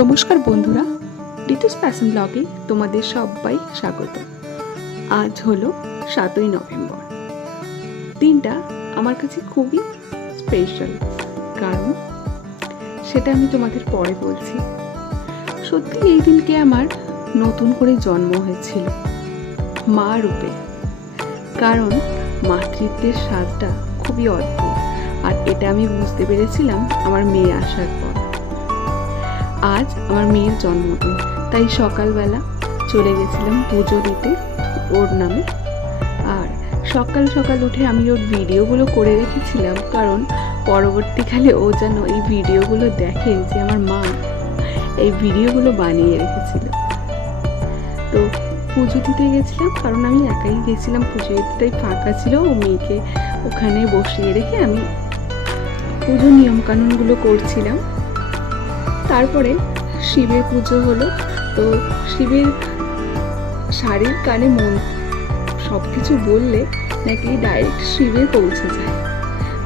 নমস্কার বন্ধুরা, ঋতুস ফ্যাশন ব্লগে তোমাদের সবাই স্বাগত। আজ হলো 7ই নভেম্বর। দিনটা আমার কাছে খুবই স্পেশাল, কারণ সেটা আমি তোমাদের পরে বলছি। সত্যি এই দিনকে আমার নতুন করে জন্ম হয়েছিল মা রূপে, কারণ মাতৃত্বের স্বাদটা খুবই অদ্ভুত, আর এটা আমি বুঝতে পেরেছিলাম আমার মেয়ে আসার পর। আজ আমার মেয়ের জন্মদিন, তাই সকালবেলা চলে গেছিলাম পুজো দিতে ওর নামে। আর সকাল সকাল উঠে আমি ওর ভিডিওগুলো করে রেখেছিলাম, কারণ পরবর্তীকালে ও যেন এই ভিডিওগুলো দেখে যে আমার মা এই ভিডিওগুলো বানিয়ে রেখেছিল। তো পুজো দিতে গেছিলাম, কারণ আমি একাই গেছিলাম পুজো দিতে, তাই ফাঁকা ছিল। ও মেয়েকে ওখানে বসিয়ে রেখে আমি পুজোর নিয়মকানুনগুলো করছিলাম। তারপরে শিবের পুজো হলো। তো শিবের শাড়ির কানে মন সব কিছু বললে নাকি ডাইরেক্ট শিবে পৌঁছে যায়।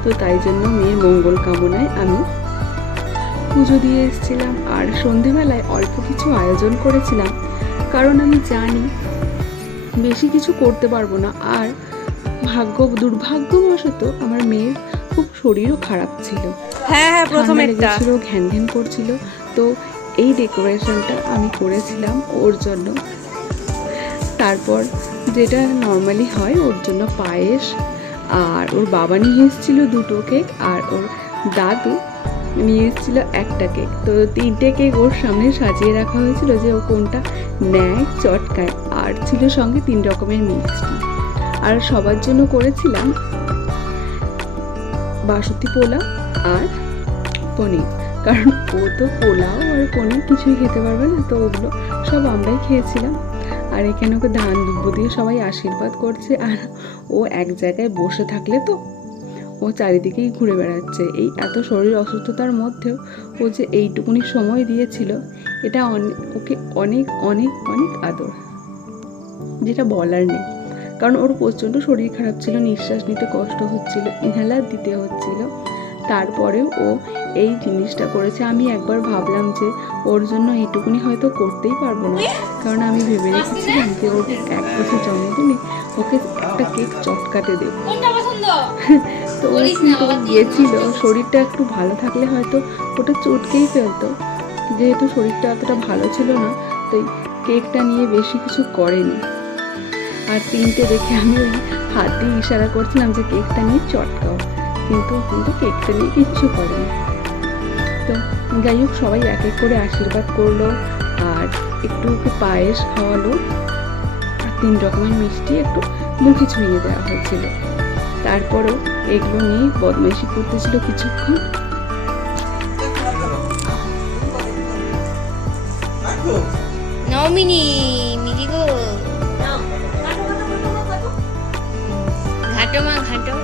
তো তাই জন্য মেয়ের মঙ্গল কামনায় আমি পুজো দিয়ে এসেছিলাম। আর সন্ধেবেলায় অল্প কিছু আয়োজন করেছিলাম, কারণ আমি জানি বেশি কিছু করতে পারবো না। আর দুর্ভাগ্যবশত আমার মেয়ের খুব শরীরও খারাপ ছিল, ঘ্যান ঘ্যান করছিল। তো এই ডেকোরেশনটা আমি করেছিলাম ওর জন্য। তারপর যেটা নর্মালি হয়, ওর জন্য পায়েস, আর ওর বাবা নিয়ে এসেছিল 2টো কেক, আর ওর দাদু নিয়ে এসেছিল 1টা কেক। তো 3টে কেক ওর সামনে সাজিয়ে রাখা হয়েছিল যে ও কোনটা নেয় চটকায়। আর ছিল সঙ্গে 3 রকমের মিষ্টি। আর সবার জন্য করেছিলাম বাসন্তী পোলাও আর পনির, কারণ ও তো পোলাও আর পনির কিছুই খেতে পারবে না। তো ওগুলো সব আমরাই খেয়েছিলাম। আর এখানে ওকে ধান দুব্ব দিয়ে সবাই আশীর্বাদ করছে। আর ও এক জায়গায় বসে থাকলে তো ও চারিদিকেই ঘুরে বেড়াচ্ছে। এই এত শরীর অসুস্থতার মধ্যেও ও যে এইটুকুনি সময় দিয়েছিল, এটা ওকে অনেক অনেক অনেক আদর, যেটা বলার নেই। কারণ ওর প্রচণ্ড শরীর খারাপ ছিল, নিঃশ্বাস নিতে কষ্ট হচ্ছিল, ইনহেলার দিতে হচ্ছিল। তারপরেও ও এই জিনিসটা করেছে। আমি একবার ভাবলাম যে ওর জন্য এইটুকুনি হয়তো করতেই পারবো না, কারণ আমি ভেবে রেখেছিলাম যে ওর 1 বছর জন্মদিনে ওকে একটা কেক চটকাতে দেব। তো ও কিন্তু গিয়েছিল, শরীরটা একটু ভালো থাকলে হয়তো ওটা চটকেই ফেলতো। যেহেতু শরীরটা অতটা ভালো ছিল না, তাই কেকটা নিয়ে বেশি কিছু করেনি। আর 3টে দেখে আমি ওই হাত দিয়ে ইশারা করছিলাম যে কেকটা নিয়ে চটকাও, কিন্তু কেকটা নিয়ে কিচ্ছু করেনি। তো যাই হোক, সবাই এক এক করে আশীর্বাদ করলো, আর একটু পায়েস খাওয়ালো, আর 3 রকমের মিষ্টি একটু মুখে ছুঁয়ে দেওয়া হয়েছিল। তারপরও এগুলো নিয়ে বদমাইশি করতেছিল কিছুক্ষণ। নমিনি মিলি গো, ঘাটো মা ঘাটো।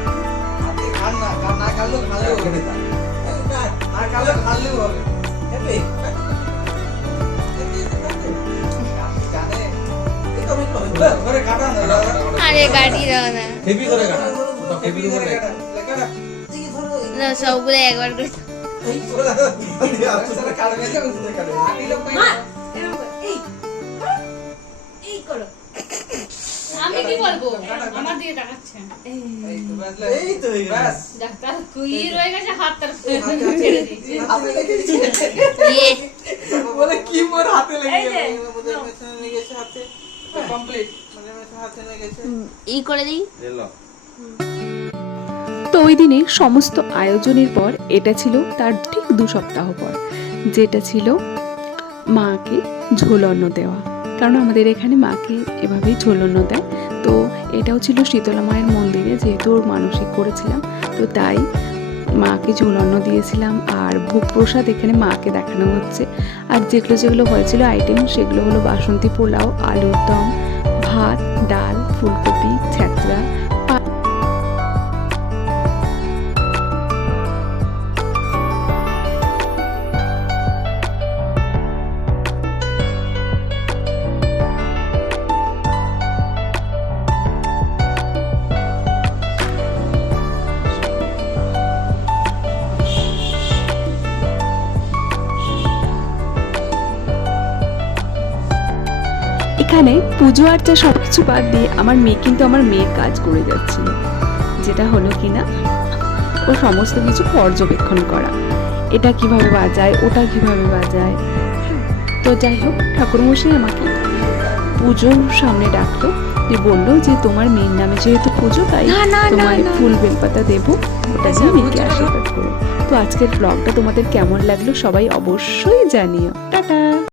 আরে গাড়ি দাও না, সবগুলো একবার করে আমি কি বলবো, আমার দিকে তাকাচ্ছে। এই তো বাস ডাক্তার কুই রয়ে গেছে, হাত তার ছেড়ে দিয়েছে। বলে কি মোর হাতে লেগে গেছে, হাতে কমপ্লিট, মানে হাতে লেগে গেছে। এই করে দিই। তো ওই দিনে সমস্ত আয়োজনের পর এটা ছিল তার ঠিক 2 সপ্তাহ পর, যেটা ছিল মাকে ঝোলন্ন দেওয়া। কারণ আমাদের এখানে মাকে এভাবেই ঝোলন্ন দেয়। তো এটাও ছিল শীতলা মায়ের মন্দিরে, যেহেতু ওর মানসিক করেছিলাম, তো তাই মাকে ঝোলন্ন দিয়েছিলাম। আর ভোগ প্রসাদ এখানে মাকে দেখানো হচ্ছে। আর যেগুলো হয়েছিল আইটেম, সেগুলো হলো বাসন্তী পোলাও, আলুর দম, ভাত, ডাল, ফুলকপি, ছ্যাঁচড়া, এখানে পুজো আর্চা সবকিছু বাদ দিয়ে আমার মেয়ে কিন্তু আমার মেয়ের কাজ করে যাচ্ছিল, যেটা হলো কিনা ও সমস্ত কিছু পর্যবেক্ষণ করা, এটা কিভাবে বাজায় ওটা কিভাবে বাজায়। তো যাই হোক, ঠাকুরমশাই আমাকে পুজোর সামনে ডাকলো, দিয়ে বললো যে তোমার মেয়ের নামে যেহেতু পুজো, তাই তোমায় ফুল বেলপাতা দেবো, ওটা দিয়ে মেয়েকে আশীর্বাদ করো। তো আজকের ব্লগটা তোমাদের কেমন লাগলো সবাই অবশ্যই জানিও। টাটা।